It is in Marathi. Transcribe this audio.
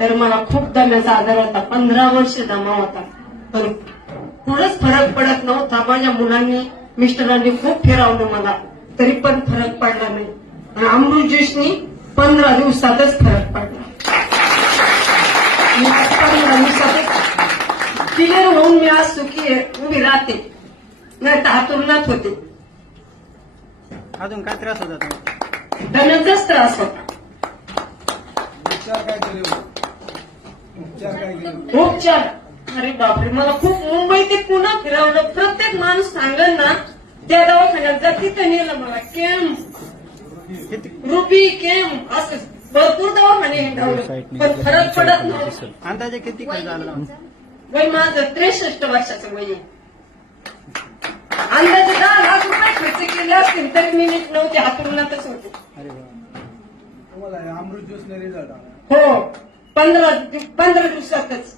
तर मला खूप दम्याचा आजार होता, 15 वर्ष दमा होता, पण कुठंच फरक पडत नव्हता. माझ्या मुलांनी मिस्टरांनी खूप फिरवलं मला, तरी पण फरक पडला नाही. आणि अमृत ज्यूसनी 15 दिवसातच फरक पडला. मी आज 15 दिवसातच क्लिअर होऊन मी आज सुखी उभी राहते, नाही तर हातुरणात होते. अजून काय त्रास होता? दम्याचाच त्रास होता. उपचार, अरे बापरे, मला खूप मुंबई ते पुन्हा फिरवलं. प्रत्येक माणूस सांगेल ना त्या दवाखान्यात जा, तिथं नेलं मला. रुबी केम असं भरपूर दवाखाने हिंडवलं, पण फरक पडत नव्हता. अंदाजे किती खर्च आला? वय माझं 63 वर्षाचं वय आहे. अंदाजे 10 लाख रुपये खर्च केले असतील तरी मी नीट नव्हते, हातुरणातच होते. अरे वा. तुम्हाला अमृत ज्यूसने रिझल्ट आला? हो, 15 दिवसातच.